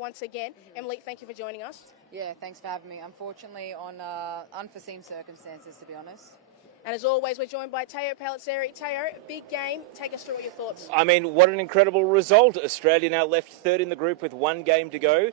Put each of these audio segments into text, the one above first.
once again. Emily, thank you for joining us. Yeah, thanks for having me. Unfortunately, on unforeseen circumstances, to be honest. And as always, we're joined by Pellizzeri. Teo, big game. Take us through what your thoughts. I mean, what an incredible result. Australia now left third in the group with one game to go.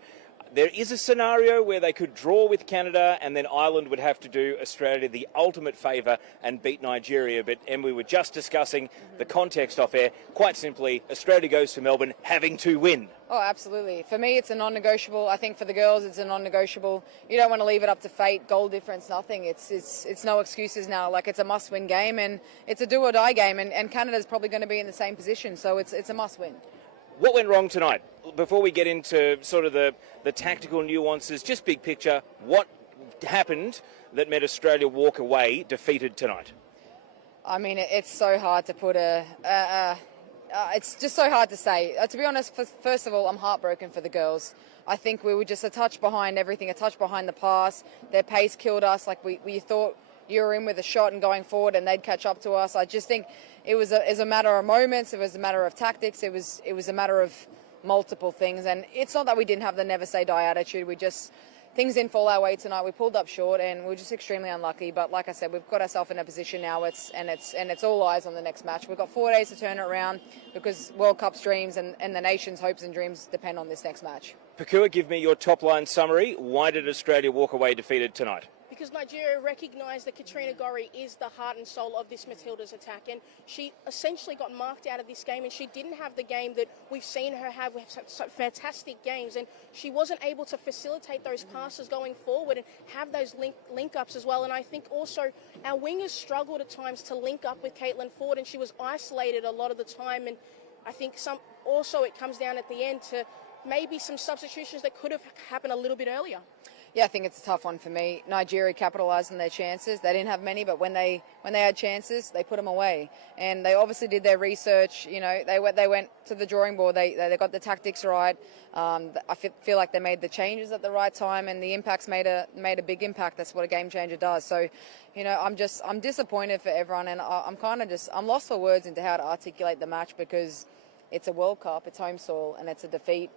There is a scenario where they could draw with Canada and then Ireland would have to do Australia the ultimate favour and beat Nigeria. But, Emily, we were just discussing the context off air. Quite simply, Australia goes to Melbourne having to win. Oh, absolutely. For me, it's a non-negotiable. I think for the girls, it's a non-negotiable. You don't want to leave it up to fate, goal difference, nothing. It's no excuses now. Like, it's a must-win game, and it's a do-or-die game, and Canada's probably going to be in the same position, so it's a must-win. What went wrong tonight? Before we get into sort of the tactical nuances, just big picture, what happened that made Australia walk away defeated tonight? I mean, it's so hard to put it's just so hard to say. To be honest, first of all, I'm heartbroken for the girls. I think we were just a touch behind everything, a touch behind the pass. Their pace killed us. Like we thought you were in with a shot and going forward and they'd catch up to us. I just think it was a matter of moments. It was a matter of tactics. It was a matter of multiple things. And it's not that we didn't have the never say die attitude. Things didn't fall our way tonight. We pulled up short and we were just extremely unlucky. But like I said, we've got ourselves in a position now. It's all eyes on the next match. We've got 4 days to turn it around because World Cup's dreams and the nation's hopes and dreams depend on this next match. Pokuah, give me your top-line summary. Why did Australia walk away defeated tonight? Because Nigeria recognised that Katrina Gorry is the heart and soul of this Matildas attack, and she essentially got marked out of this game, and she didn't have the game that we've seen her have. We've had such fantastic games, and she wasn't able to facilitate those passes going forward and have those link-ups as well. And I think also our wingers struggled at times to link up with Caitlin Ford, and she was isolated a lot of the time. And I think it comes down at the end to maybe some substitutions that could have happened a little bit earlier. Yeah, I think it's a tough one for me. Nigeria capitalised on their chances. They didn't have many, but when they had chances, they put them away. And they obviously did their research. You know, they went to the drawing board. They got the tactics right. I feel like they made the changes at the right time, and the impacts made a big impact. That's what a game changer does. So, you know, I'm disappointed for everyone, and I'm lost for words into how to articulate the match because it's a World Cup, it's home soil, and it's a defeat.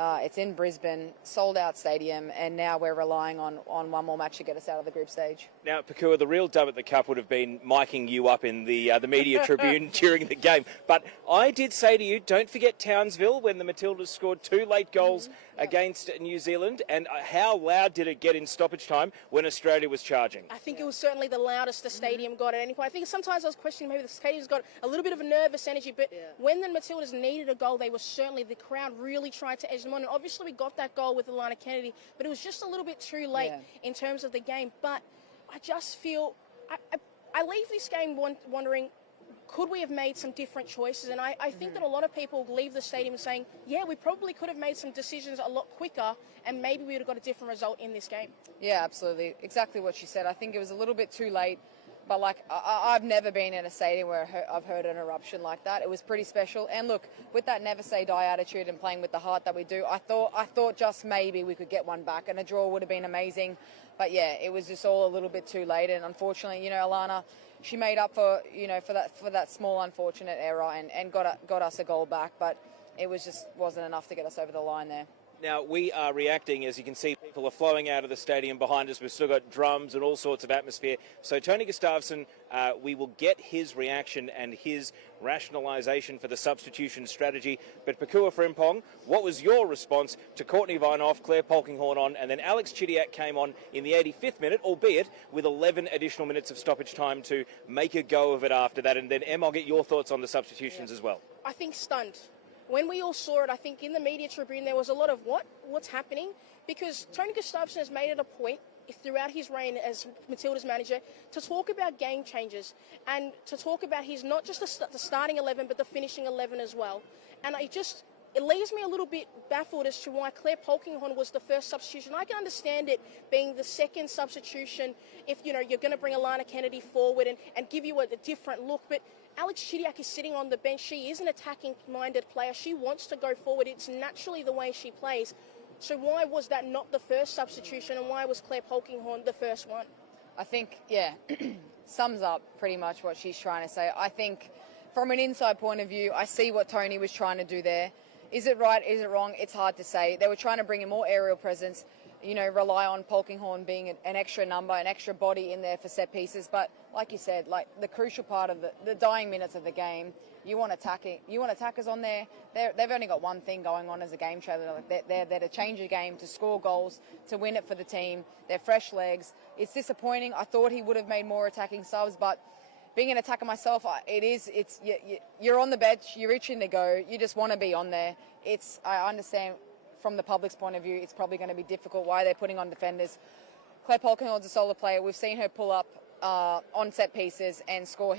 It's in Brisbane, sold-out stadium, and now we're relying on one more match to get us out of the group stage. Now, Pokuah, the real dub at the Cup would have been miking you up in the media tribune during the game. But I did say to you, don't forget Townsville when the Matildas scored 2 late goals against New Zealand. And how loud did it get in stoppage time when Australia was charging? I think it was certainly the loudest the stadium got at any point. I think sometimes I was questioning maybe the stadium's got a little bit of a nervous energy, but when the Matildas needed a goal, the crowd really tried to edge them on. And obviously we got that goal with Alana Kennedy, but it was just a little bit too late in terms of the game. But I just feel, I leave this game wondering, could we have made some different choices? And I think that a lot of people leave the stadium saying, yeah, we probably could have made some decisions a lot quicker and maybe we would have got a different result in this game. Yeah, absolutely. Exactly what she said. I think it was a little bit too late. But, like, I've never been in a stadium where I've heard an eruption like that. It was pretty special. And, look, with that never say die attitude and playing with the heart that we do, I thought just maybe we could get one back and a draw would have been amazing. But, yeah, it was just all a little bit too late. And, unfortunately, you know, Alana, she made up for that small unfortunate error and got us a goal back. But it wasn't enough to get us over the line there. Now, we are reacting. As you can see, people are flowing out of the stadium behind us. We've still got drums and all sorts of atmosphere. So Tony Gustafsson, we will get his reaction and his rationalisation for the substitution strategy. But Pokuah Frimpong, what was your response to Courtney Vinoff, Claire Polkinghorne on, and then Alex Chidiac came on in the 85th minute, albeit with 11 additional minutes of stoppage time to make a go of it after that. And then, Em, I'll get your thoughts on the substitutions as well. I think stunned. When we all saw it, I think in the media tribune there was a lot of what's happening, because Tony Gustafsson has made it a point throughout his reign as Matilda's manager to talk about game changers and to talk about his not just the starting 11 but the finishing 11 as well. And it leaves me a little bit baffled as to why Claire Polkinghorne was the first substitution. I can understand it being the second substitution if you're going to bring Alana Kennedy forward and give you a different look, but Alex Chidiac is sitting on the bench. She is an attacking-minded player. She wants to go forward. It's naturally the way she plays. So why was that not the first substitution, and why was Claire Polkinghorne the first one? I think, sums up pretty much what she's trying to say. I think from an inside point of view, I see what Tony was trying to do there. Is it right? Is it wrong? It's hard to say. They were trying to bring in more aerial presence, rely on Polkinghorne being an extra number, an extra body in there for set pieces. But like you said, like the crucial part of the dying minutes of the game, you want attacking. You want attackers on there. They've only got one thing going on as a game show. They're there to change the game, to score goals, to win it for the team. They're fresh legs. It's disappointing. I thought he would have made more attacking subs, but being an attacker myself, you're on the bench. You're itching to go. You just want to be on there. I understand from the public's point of view, it's probably going to be difficult. Why they're putting on defenders. Claire Polkinghorne's a solid player. We've seen her pull up on set pieces and score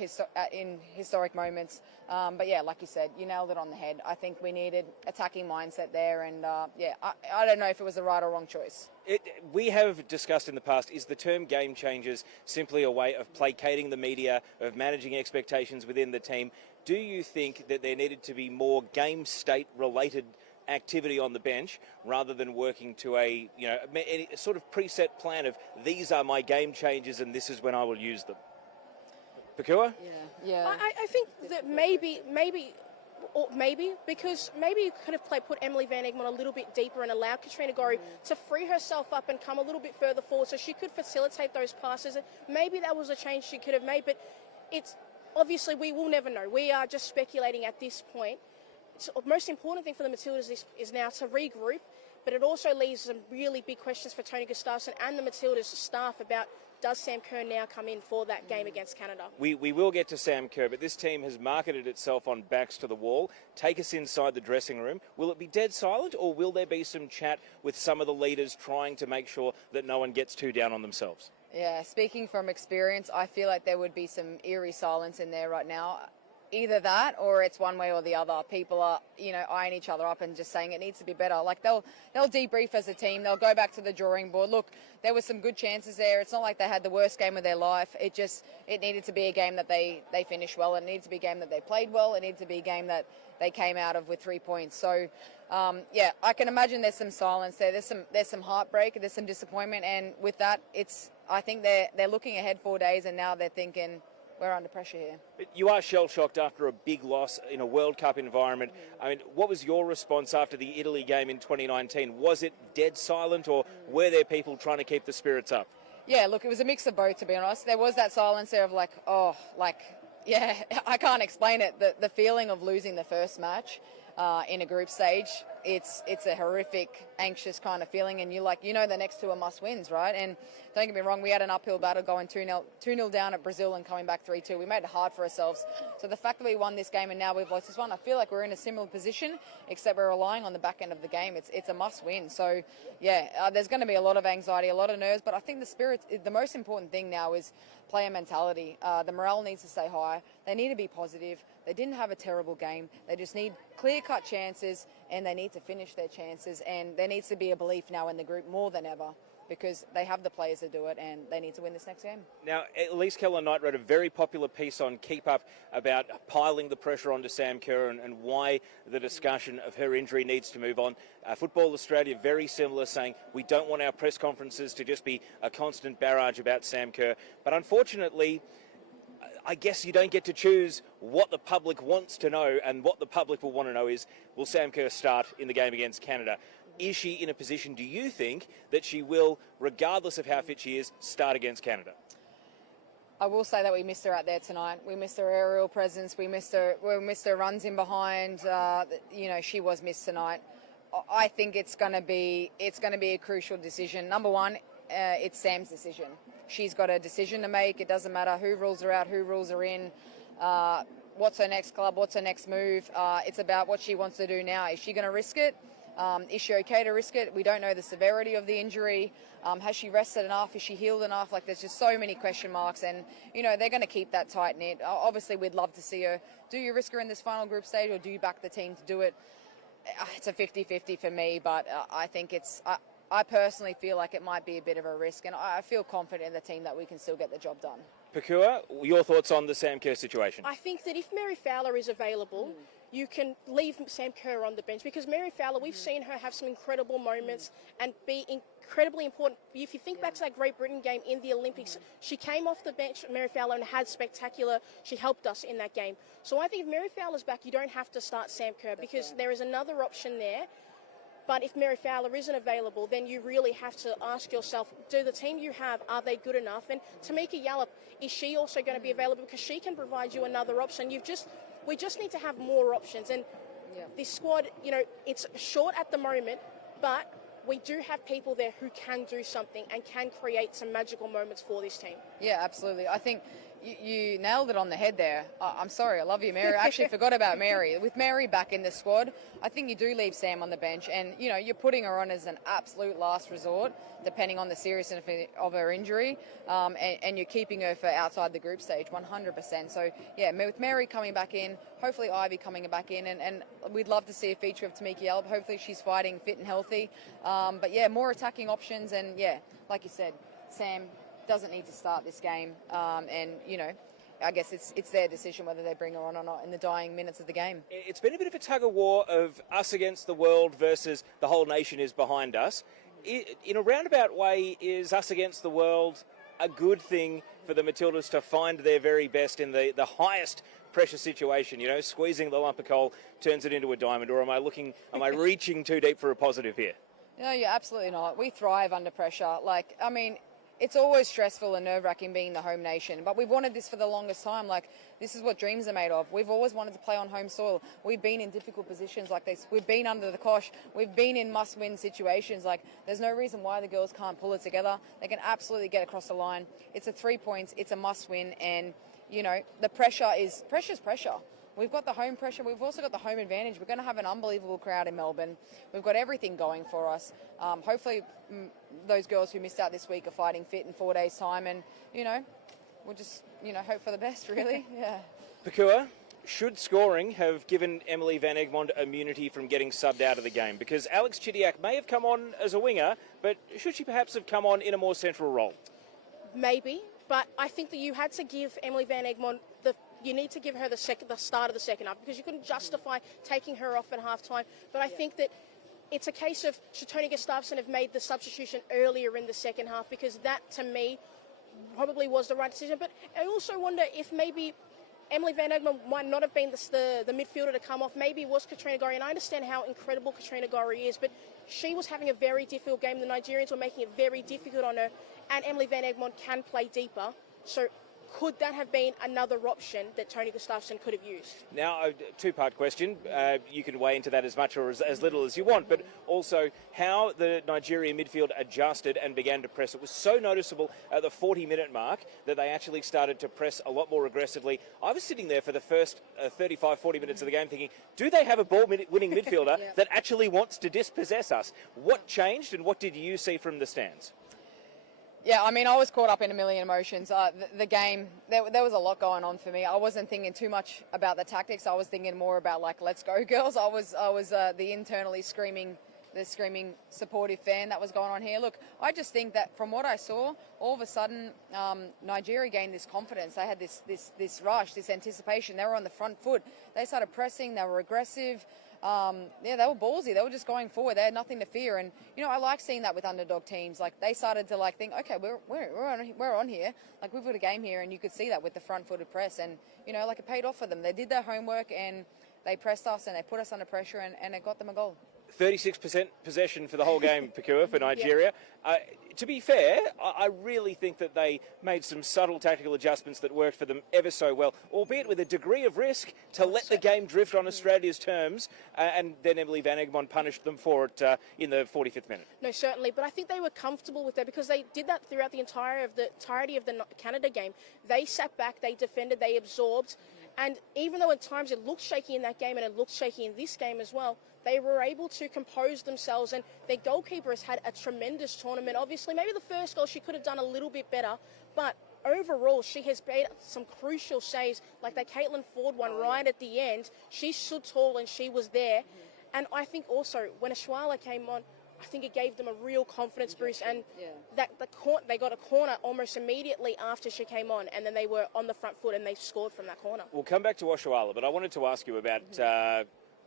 in historic moments. But yeah, like you said, you nailed it on the head. I think we needed attacking mindset there, and I don't know if it was the right or wrong choice. We have discussed in the past, is the term game changers simply a way of placating the media, of managing expectations within the team? Do you think that there needed to be more game state related activity on the bench rather than working to a sort of preset plan of these are my game changers and this is when I will use them? Pokuah? Yeah. I think that maybe because maybe you could have put Emily Van Egmond a little bit deeper and allowed Katrina Gorry to free herself up and come a little bit further forward so she could facilitate those passes. Maybe that was a change she could have made, but it's obviously we will never know. We are just speculating at this point. The most important thing for the Matildas is now to regroup, but it also leaves some really big questions for Tony Gustafsson and the Matildas staff about, does Sam Kerr now come in for that game against Canada? We will get to Sam Kerr, but this team has marketed itself on backs to the wall. Take us inside the dressing room. Will it be dead silent, or will there be some chat with some of the leaders trying to make sure that no one gets too down on themselves? Yeah, speaking from experience, I feel like there would be some eerie silence in there right now. Either that or it's one way or the other. People are, eyeing each other up and just saying it needs to be better. Like they'll debrief as a team. They'll go back to the drawing board. Look, there were some good chances there. It's not like they had the worst game of their life. It needed to be a game that they finished well. It needed to be a game that they played well. It needed to be a game that they came out of with 3 points. So, I can imagine there's some silence there. There's some heartbreak. There's some disappointment. And with that, I think they're looking ahead 4 days and now they're thinking, we're under pressure here. You are shell-shocked after a big loss in a World Cup environment. I mean, what was your response after the Italy game in 2019? Was it dead silent, or were there people trying to keep the spirits up? Yeah, look, it was a mix of both, to be honest. There was that silence there of I can't explain it. The feeling of losing the first match in a group stage, it's a horrific, anxious kind of feeling, and the next two are must-wins, right? And don't get me wrong, we had an uphill battle going 2-0 down at Brazil and coming back 3-2. We made it hard for ourselves. So the fact that we won this game and now we've lost this one, I feel like we're in a similar position, except we're relying on the back end of the game. It's a must-win. So, there's going to be a lot of anxiety, a lot of nerves, but I think the most important thing now is player mentality. The morale needs to stay high. They need to be positive. They didn't have a terrible game. They just need clear-cut chances, and they need to finish their chances. And there needs to be a belief now in the group more than ever, because they have the players to do it, and they need to win this next game. Now, Elise Keller-Knight wrote a very popular piece on KEEPUP about piling the pressure onto Sam Kerr and why the discussion of her injury needs to move on. Football Australia, very similar, saying we don't want our press conferences to just be a constant barrage about Sam Kerr. But unfortunately, I guess you don't get to choose what the public wants to know, and what the public will want to know is, will Sam Kerr start in the game against Canada? Is she in a position, do you think, that she will, regardless of how fit she is, start against Canada? I will say that we missed her out there tonight. We missed her aerial presence. We missed her runs in behind. She was missed tonight. I think it's going to be a crucial decision. Number one, it's Sam's decision. She's got a decision to make. It doesn't matter who rules her out, who rules her in. What's her next club? What's her next move? It's about what she wants to do now. Is she going to risk it? Is she okay to risk it? We don't know the severity of the injury. Has she rested enough? Is she healed enough? There's just so many question marks, and they're going to keep that tight knit. Obviously, we'd love to see her. Do you risk her in this final group stage, or do you back the team to do it? It's a 50-50 for me, but I think I personally feel like it might be a bit of a risk, and I feel confident in the team that we can still get the job done. Pokuah, your thoughts on the Sam Kerr situation? I think that if Mary Fowler is available, you can leave Sam Kerr on the bench, because Mary Fowler, we've seen her have some incredible moments and be incredibly important. If you think back to that Great Britain game in the Olympics, she came off the bench, Mary Fowler, and had she helped us in that game. So I think if Mary Fowler's back, you don't have to start Sam Kerr, because there is another option there. But if Mary Fowler isn't available, then you really have to ask yourself, do the team you have, are they good enough? And Tamika Yallop, is she also going to be available? Because she can provide you another option. We just need to have more options. And this squad, it's short at the moment, but we do have people there who can do something and can create some magical moments for this team. Yeah, absolutely. I think you nailed it on the head there. I'm sorry, I love you, Mary. I actually forgot about Mary. With Mary back in the squad, I think you do leave Sam on the bench, and you're putting her on as an absolute last resort, depending on the seriousness of her injury, and you're keeping her for outside the group stage 100%. So yeah, with Mary coming back in, hopefully Ivy coming back in, and we'd love to see a feature of Tamika Yallop. Hopefully she's fighting fit and healthy. But yeah, more attacking options, and yeah, like you said, Sam doesn't need to start this game, and I guess it's their decision whether they bring her on or not in the dying minutes of the game. It's been a bit of a tug of war of us against the world versus the whole nation is behind us. In a roundabout way, is us against the world a good thing for the Matildas to find their very best in the highest pressure situation? Squeezing the lump of coal turns it into a diamond, or am I reaching too deep for a positive here? No, you're absolutely not. We thrive under pressure. It's always stressful and nerve-wracking being the home nation, but we've wanted this for the longest time. This is what dreams are made of. We've always wanted to play on home soil. We've been in difficult positions like this. We've been under the cosh. We've been in must-win situations. There's no reason why the girls can't pull it together. They can absolutely get across the line. It's a 3 points. It's a must-win, and the pressure's pressure. We've got the home pressure. We've also got the home advantage. We're going to have an unbelievable crowd in Melbourne. We've got everything going for us. Hopefully those girls who missed out this week are fighting fit in 4 days' time, and, we'll just, hope for the best, really. Yeah. Pokuah, should scoring have given Emily Van Egmond immunity from getting subbed out of the game? Because Alex Chidiac may have come on as a winger, but should she perhaps have come on in a more central role? Maybe, but I think that you had to give Emily Van Egmond you need to give her the start of the second half, because you couldn't justify taking her off at half-time. But I think that it's a case of should Tony Gustafsson have made the substitution earlier in the second half, because that, to me, probably was the right decision. But I also wonder if maybe Emily Van Egmond might not have been the midfielder to come off. Maybe it was Katrina Gorry, and I understand how incredible Katrina Gorry is, but she was having a very difficult game. The Nigerians were making it very difficult on her, and Emily Van Egmond can play deeper. So could that have been another option that Tony Gustafsson could have used? Now, a two-part question. You can weigh into that as much or as little as you want, but also how the Nigerian midfield adjusted and began to press. It was so noticeable at the 40-minute mark that they actually started to press a lot more aggressively. I was sitting there for the first 35, 40 minutes of the game thinking, do they have a ball-winning midfielder that actually wants to dispossess us? What changed, and what did you see from the stands? Yeah, I was caught up in a million emotions. The game, there was a lot going on for me. I wasn't thinking too much about the tactics. I was thinking more about let's go, girls. I was the internally screaming supportive fan that was going on here. Look, I just think that from what I saw, all of a sudden Nigeria gained this confidence. They had this rush, this anticipation. They were on the front foot. They started pressing. They were aggressive. They were ballsy. They were just going forward. They had nothing to fear, and I like seeing that with underdog teams. They started to think, okay, we're on here. We've got a game here, and you could see that with the front-footed press, and it paid off for them. They did their homework, and they pressed us, and they put us under pressure, and it got them a goal. 36% possession for the whole game, Pokuah, for Nigeria. To be fair, I really think that they made some subtle tactical adjustments that worked for them ever so well, albeit with a degree of risk to let the game drift on Australia's terms, and then Emily Van Egmond punished them for it in the 45th minute. No, certainly, but I think they were comfortable with that because they did that throughout the entirety of the Canada game. They sat back, they defended, they absorbed, and even though at times it looked shaky in that game and it looked shaky in this game as well, they were able to compose themselves, and their goalkeeper has had a tremendous tournament. Obviously, maybe the first goal she could have done a little bit better, but overall she has made some crucial saves, like that Caitlin Ford one right at the end. She stood tall and she was there. And I think also when Ashwala came on, I think it gave them a real confidence boost, and they got a corner almost immediately after she came on, and then they were on the front foot and they scored from that corner. We'll come back to Oshawa, but I wanted to ask you about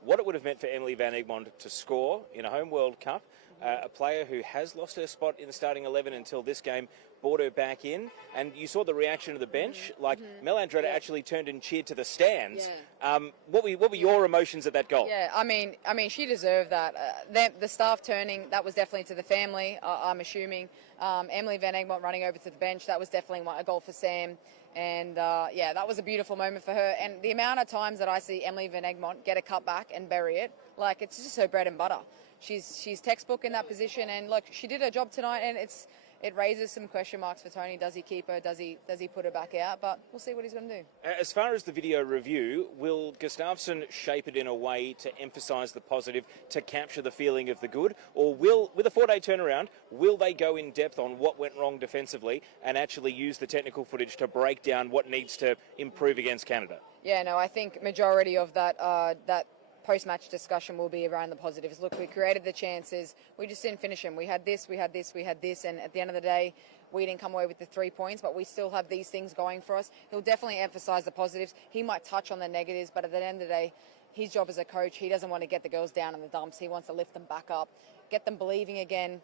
what it would have meant for Emily Van Egmond to score in a home World Cup. A player who has lost her spot in the starting 11 until this game brought her back in, and you saw the reaction of the bench. Like Mel Andretta actually turned and cheered to the stands. What were your emotions at that goal? Yeah, I mean, she deserved that. The staff turning, that was definitely to the family. I'm assuming. Emily Van Egmond running over to the bench, that was definitely a goal for Sam. And that was a beautiful moment for her. And the amount of times that I see Emily Van Egmond get a cut back and bury it, like, it's just her bread and butter. She's textbook in that position, and look, she did her job tonight, and it raises some question marks for Tony. Does he keep her? Does he put her back out? But we'll see what he's going to do. As far as the video review, will Gustafsson shape it in a way to emphasise the positive, to capture the feeling of the good, or with a 4-day turnaround, will they go in depth on what went wrong defensively and actually use the technical footage to break down what needs to improve against Canada? Yeah, no, I think majority of that post-match discussion will be around the positives. Look, we created the chances. We just didn't finish them. We had this, and at the end of the day, we didn't come away with the 3 points, but we still have these things going for us. He'll definitely emphasise the positives. He might touch on the negatives, but at the end of the day, his job as a coach, he doesn't want to get the girls down in the dumps. He wants to lift them back up, get them believing again,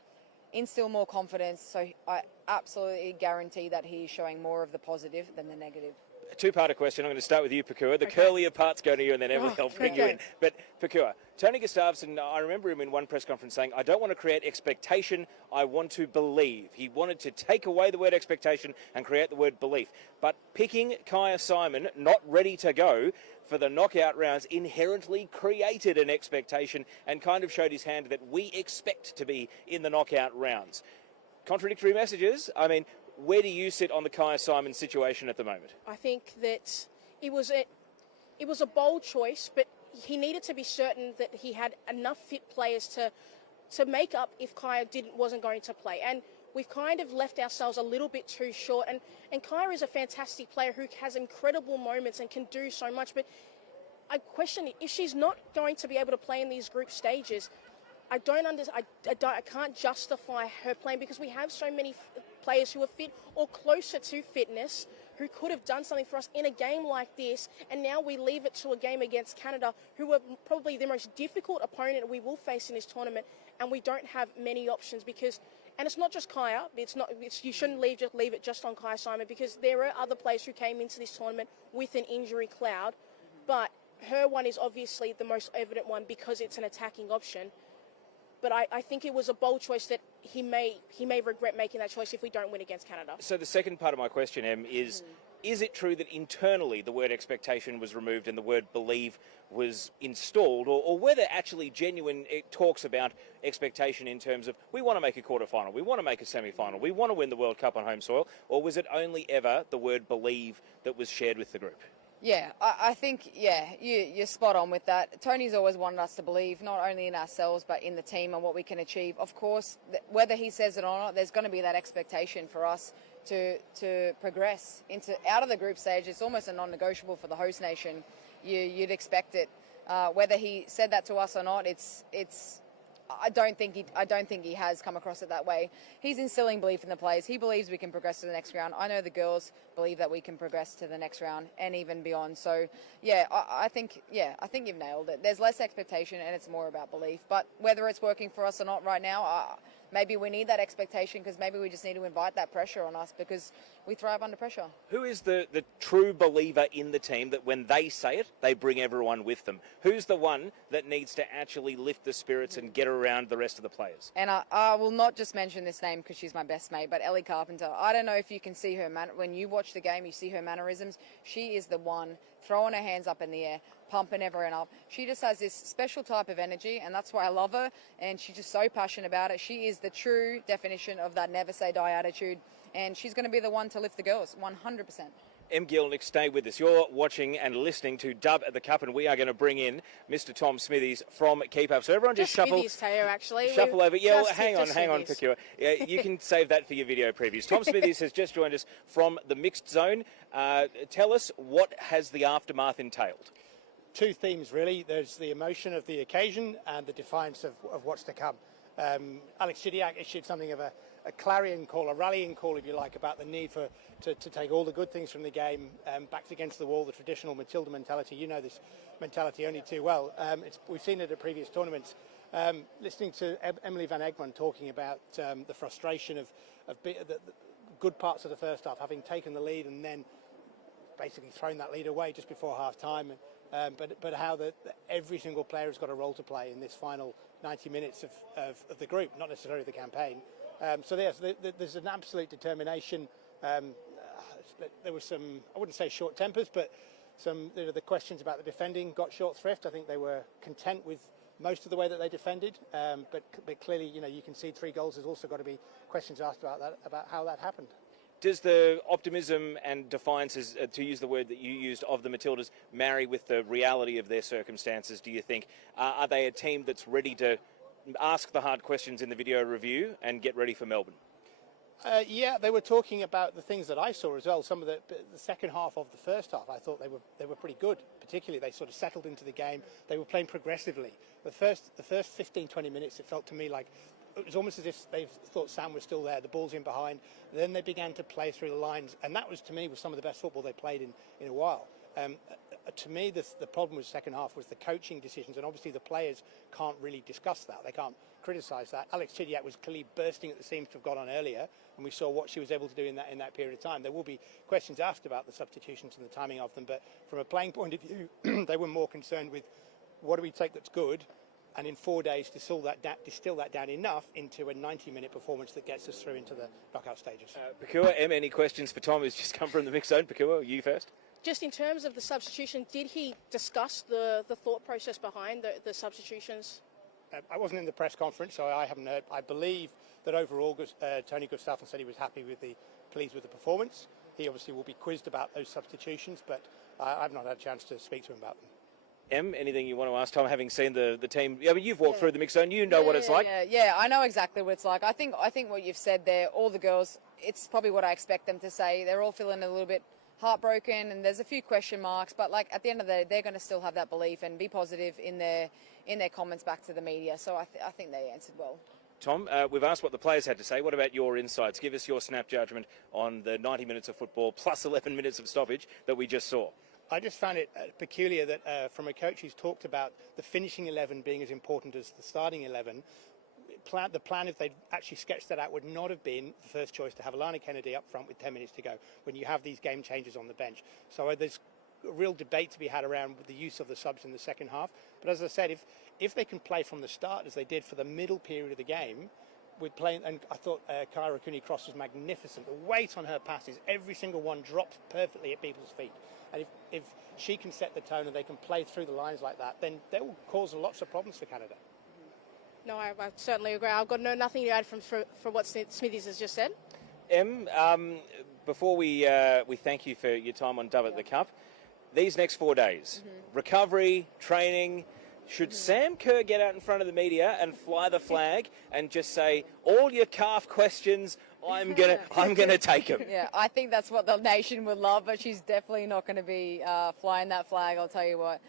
instill more confidence. So I absolutely guarantee that he's showing more of the positive than the negative. A two-parter question. I'm going to start with you, Pokuah. The curlier part's going to you, and then Emily will bring you in. But Pokuah, Tony Gustafsson, I remember him in one press conference saying, I don't want to create expectation, I want to believe. He wanted to take away the word expectation and create the word belief. But picking Kaya Simon, not ready to go for the knockout rounds, inherently created an expectation and kind of showed his hand that we expect to be in the knockout rounds. Contradictory messages. I mean, where do you sit on the Kaya Simon situation at the moment? I think that it was a bold choice, but he needed to be certain that he had enough fit players to make up if Kaya wasn't going to play. And we've kind of left ourselves a little bit too short. And Kaya is a fantastic player who has incredible moments and can do so much. But I question if she's not going to be able to play in these group stages. I can't justify her playing because we have so many players who are fit or closer to fitness who could have done something for us in a game like this, and now we leave it to a game against Canada, who are probably the most difficult opponent we will face in this tournament, and we don't have many options because, and it's not just Kaya, you shouldn't leave it just on Kaya Simon because there are other players who came into this tournament with an injury cloud, but her one is obviously the most evident one because it's an attacking option. But I think it was a bold choice that he may regret making that choice if we don't win against Canada. So the second part of my question, Em, is it true that internally the word expectation was removed and the word believe was installed, or were there actually genuine talks about expectation in terms of we want to make a quarterfinal, we want to make a semi-final, we want to win the World Cup on home soil, or was it only ever the word believe that was shared with the group? Yeah, I think, you're spot on with that. Tony's always wanted us to believe, not only in ourselves, but in the team and what we can achieve. Of course, whether he says it or not, there's going to be that expectation for us to progress out of the group stage. It's almost a non-negotiable for the host nation. You'd expect it. Whether he said that to us or not, I don't think he has come across it that way. He's instilling belief in the players. He believes we can progress to the next round. I know the girls believe that we can progress to the next round and even beyond. So, I think you've nailed it. There's less expectation and it's more about belief. But whether it's working for us or not right now, maybe we need that expectation because maybe we just need to invite that pressure on us because we thrive under pressure. Who is the true believer in the team that when they say it, they bring everyone with them? Who's the one that needs to actually lift the spirits and get around the rest of the players? And I will not just mention this name because she's my best mate, but Ellie Carpenter. I don't know if you can see her, when you watch the game, you see her mannerisms. She is the one throwing her hands up in the air, pumping everyone up. She just has this special type of energy, and that's why I love her, and she's just so passionate about it. She is the true definition of that never say die attitude, and she's going to be the one to lift the girls, 100%. Em Gielnik, stay with us. You're watching and listening to Dub at the Cup, and we are going to bring in Mr. Tom Smithies from KEEPUP. So everyone just shuffle. Smithies, Teo, actually. Shuffle over. Yeah, well, hang on, Pokuah. You can save that for your video previews. Tom Smithies has just joined us from the mixed zone. Tell us, what has the aftermath entailed? Two themes, really. There's the emotion of the occasion and the defiance of what's to come. Alex Chidiac issued something of a clarion call, a rallying call, if you like, about the need to take all the good things from the game backed against the wall, the traditional Matilda mentality. You know this mentality only too well. We've seen it at previous tournaments. Listening to Emily Van Egmond talking about the frustration of the good parts of the first half, having taken the lead and then basically thrown that lead away just before half-time. But how every single player has got a role to play in this final 90 minutes of the group, not necessarily the campaign. So there's an absolute determination. There was some, I wouldn't say short tempers, but some the questions about the defending got short shrift. I think they were content with most of the way that they defended, but clearly, you can see 3 goals. There's also got to be questions asked about that, about how that happened. Does the optimism and defiance, to use the word that you used, of the Matildas marry with the reality of their circumstances, do you think? Are they a team that's ready to ask the hard questions in the video review and get ready for Melbourne? Yeah, they were talking about the things that I saw as well. Some of the second half of the first half, I thought they were pretty good. Particularly, they sort of settled into the game. They were playing progressively. The first 15, 20 minutes, it felt to me like it was almost as if they thought Sam was still there. The ball's in behind. Then they began to play through the lines, and that was, to me, was some of the best football they played in a while. To me, the problem with the second half was the coaching decisions, and obviously the players can't really discuss that. They can't criticise that. Alex Chidiac was clearly bursting at the seams to have got on earlier, and we saw what she was able to do in that period of time. There will be questions asked about the substitutions and the timing of them, but from a playing point of view, they were more concerned with what do we take that's good, and in 4 days distill that down enough into a 90-minute performance that gets us through into the knockout stages. Pokuah, any questions for Tom who's just come from the mixed zone? Pokuah, you first. Just in terms of the substitution, did he discuss the thought process behind the substitutions? I wasn't in the press conference, so I haven't heard. I believe that overall, Tony Gustafsson said he was pleased with the performance. He obviously will be quizzed about those substitutions, but I've not had a chance to speak to him about them. Anything you want to ask Tom, having seen the team? I mean, you've walked through the mixed zone. You know what it's like. Yeah, I know exactly what it's like. I think what you've said there, all the girls, it's probably what I expect them to say. They're all feeling a little bit heartbroken, and there's a few question marks, but like at the end of the day, they're going to still have that belief and be positive in their comments back to the media. So I think they answered well. Tom, we've asked what the players had to say. What about your insights? Give us your snap judgment on the 90 minutes of football plus 11 minutes of stoppage that we just saw. I just found it peculiar that from a coach who's talked about the finishing 11 being as important as the starting 11, the plan, if they'd actually sketched that out, would not have been the first choice to have Alana Kennedy up front with 10 minutes to go when you have these game changers on the bench. So there's a real debate to be had around the use of the subs in the second half. But as I said, if they can play from the start as they did for the middle period of the game, with playing, and I thought Kyra Cooney-Cross was magnificent. The weight on her passes, every single one drops perfectly at people's feet. And if she can set the tone and they can play through the lines like that, then that will cause lots of problems for Canada. No, I certainly agree. I've got nothing to add for what Smithies has just said. Before we thank you for your time on Dove at the Cup, these next 4 days, recovery, training, should Sam Kerr get out in front of the media and fly the flag and just say, all your calf questions, I'm gonna take them? Yeah, I think that's what the nation would love, but she's definitely not going to be flying that flag, I'll tell you what.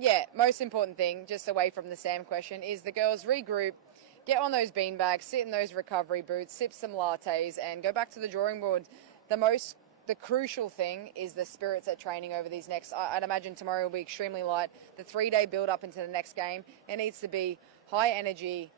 Yeah, most important thing, just away from the Sam question, is the girls regroup, get on those beanbags, sit in those recovery boots, sip some lattes, and go back to the drawing board. The crucial thing is the spirits at training over these next, I'd imagine tomorrow will be extremely light. The 3-day build up into the next game, it needs to be high energy,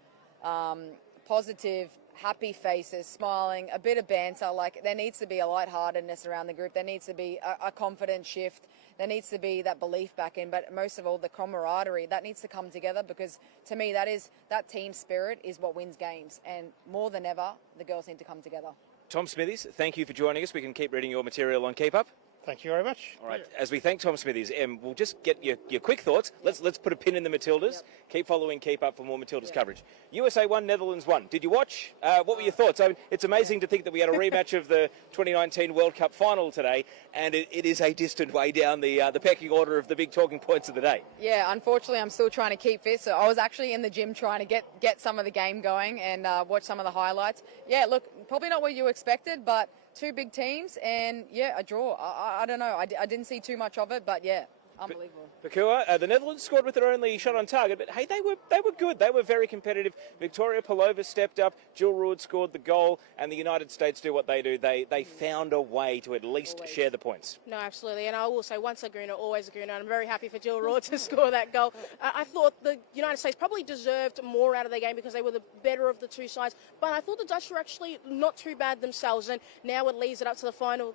positive, happy faces, smiling, a bit of banter. Like there needs to be a lightheartedness around the group. There needs to be a confident shift. There needs to be that belief back in, but most of all, the camaraderie that needs to come together, because to me, that team spirit is what wins games. And more than ever, the girls need to come together. Tom Smithies, thank you for joining us. We can keep reading your material on KEEPUP. Thank you very much. All right, as we thank Tom Smithies, we'll just get your quick thoughts. Let's put a pin in the Matildas. Yep. Keep following KEEPUP for more Matildas coverage. USA 1, Netherlands 1. Did you watch? What were your thoughts? I mean, it's amazing to think that we had a rematch of the 2019 World Cup final today, and it is a distant way down the pecking order of the big talking points of the day. Yeah, unfortunately, I'm still trying to keep fit, so I was actually in the gym trying to get some of the game going and watch some of the highlights. Yeah, look, probably not what you expected, but two big teams and, yeah, a draw. I don't know. I didn't see too much of it, but, yeah, Unbelievable. Pokuah, the Netherlands scored with their only shot on target, but hey, they were good. They were very competitive. Victoria Pelova stepped up. Jill Roord scored the goal, and the United States do what they do. They found a way to at least share the points. No, absolutely. And I will say, once a Gooner, always a Gooner. And I'm very happy for Jill Roord to score that goal. I thought the United States probably deserved more out of the game because they were the better of the two sides. But I thought the Dutch were actually not too bad themselves. And now it leaves it up to the final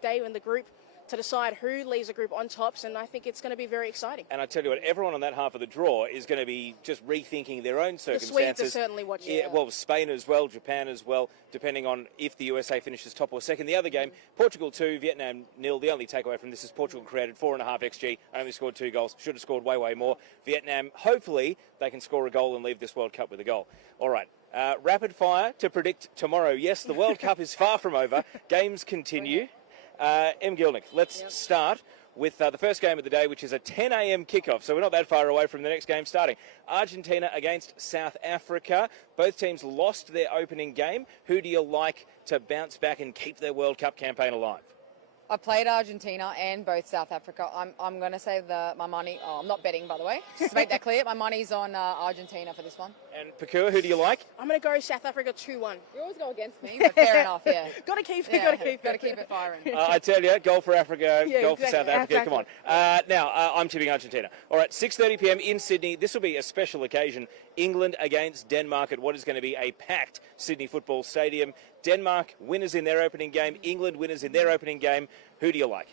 day in the group to decide who leaves a group on tops, and I think it's going to be very exciting. And I tell you what, everyone on that half of the draw is going to be just rethinking their own circumstances. The Swedes are certainly watching. Yeah, well, Spain as well, Japan as well, depending on if the USA finishes top or second. The other game, Portugal 2, Vietnam 0. The only takeaway from this is Portugal created 4.5 XG, only scored 2 goals, should have scored way more. Vietnam, hopefully, they can score a goal and leave this World Cup with a goal. All right. Rapid fire to predict tomorrow. Yes, the World Cup is far from over. Games continue. Em Gielnik, let's start with the first game of the day, which is a 10 a.m. kickoff, so we're not that far away from the next game starting. Argentina against South Africa. Both teams lost their opening game. Who do you like to bounce back and keep their World Cup campaign alive? I played Argentina and both South Africa. I'm going to say my money. Oh, I'm not betting, by the way. Just to make that clear, my money's on Argentina for this one. And Pokuah, who do you like? I'm going to go South Africa 2-1. You always go against me, but fair enough. Yeah. Got to keep it firing. I tell you, goal for Africa, Yeah, goal for South Africa. exactly. Come on. Now, I'm tipping Argentina. All right, 6:30 p.m. in Sydney. This will be a special occasion. England against Denmark at what is going to be a packed Sydney Football Stadium. Denmark winners in their opening game. England winners in their opening game. Who do you like?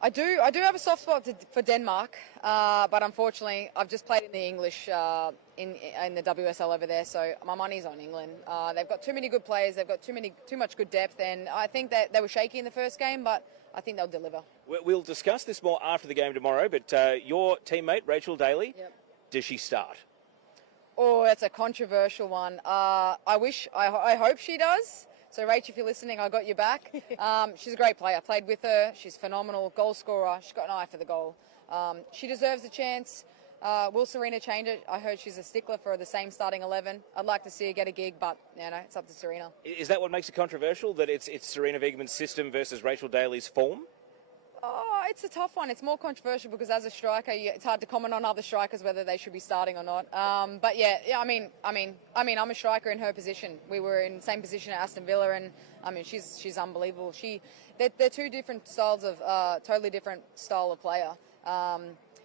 I do have a soft spot for Denmark, but unfortunately, I've just played in the English in the WSL over there, so my money's on England. They've got too many good players. They've got too much good depth, and I think that they were shaky in the first game, but I think they'll deliver. We'll discuss this more after the game tomorrow, but your teammate, Rachel Daly, does she start? Oh, it's a controversial one. I hope she does. So, Rach, if you're listening, I got your back. She's a great player. I played with her. She's phenomenal. Goal scorer. She's got an eye for the goal. She deserves a chance. Will Serena change it? I heard she's a stickler for the same starting 11. I'd like to see her get a gig, but, it's up to Serena. Is that what makes it controversial, that it's Serena Wiegman's system versus Rachel Daly's form? Oh, it's a tough one. It's more controversial because as a striker, it's hard to comment on other strikers whether they should be starting or not. But yeah, I mean, I'm a striker in her position. We were in the same position at Aston Villa, and I mean, she's unbelievable. They're two different styles of totally different style of player.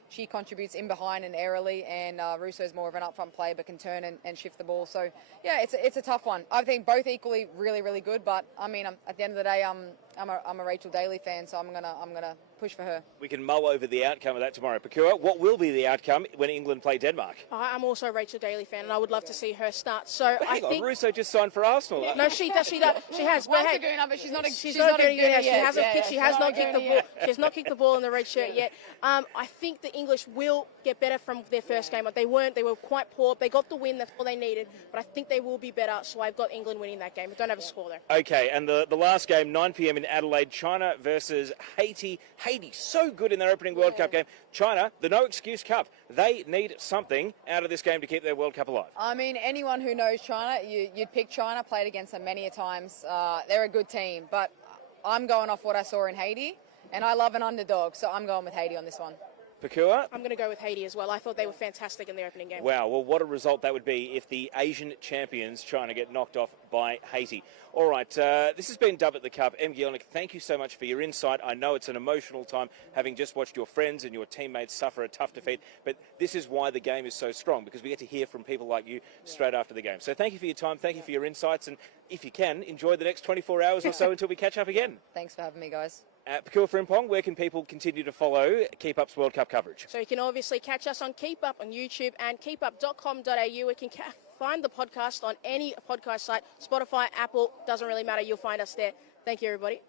She contributes in behind and aerially, and Russo's more of an upfront player but can turn and shift the ball. So yeah, it's a tough one. I think both equally really good, but I mean, at the end of the day, I'm a Rachel Daly fan, so I'm gonna push for her. We can mull over the outcome of that tomorrow. Pokuah, what will be the outcome when England play Denmark? I'm also a Rachel Daly fan, and I would love to see her start. So But I hang on, think Russo just signed for Arsenal. no, she has. Well, But hey, but she's not a she's not not a getting gooner yet. She yet. hasn't kicked. She has not kicked the gooner ball. yet. She has not kicked the ball in the red shirt yet. I think the English will get better from their first game. But they weren't. They were quite poor. They got the win. That's all they needed. But I think they will be better. So I've got England winning that game. I don't have a score there. Okay, and the last game, 9 p.m. in Adelaide, China versus Haiti. Haiti, so good in their opening World Cup game. China, the no excuse cup. They need something out of this game to keep their World Cup alive. I mean, anyone who knows China, you'd pick China. Played against them many a times. They're a good team, but I'm going off what I saw in Haiti, and I love an underdog, so I'm going with Haiti on this one. Pokuah? I'm going to go with Haiti as well. I thought they were fantastic in the opening game. Wow, well, what a result that would be if the Asian champions, China, get knocked off by Haiti. All right, this has been Dub at the Cup. Em Gielnik, thank you so much for your insight. I know it's an emotional time, having just watched your friends and your teammates suffer a tough defeat, but this is why the game is so strong, because we get to hear from people like you straight after the game. So thank you for your time, thank you for your insights, and if you can, enjoy the next 24 hours or so until we catch up again. Thanks for having me, guys. Pokuah, Frimpong, where can people continue to follow KEEPUP's World Cup coverage? So you can obviously catch us on KEEPUP on YouTube and keepup.com.au. We can find the podcast on any podcast site, Spotify, Apple, doesn't really matter. You'll find us there. Thank you, everybody.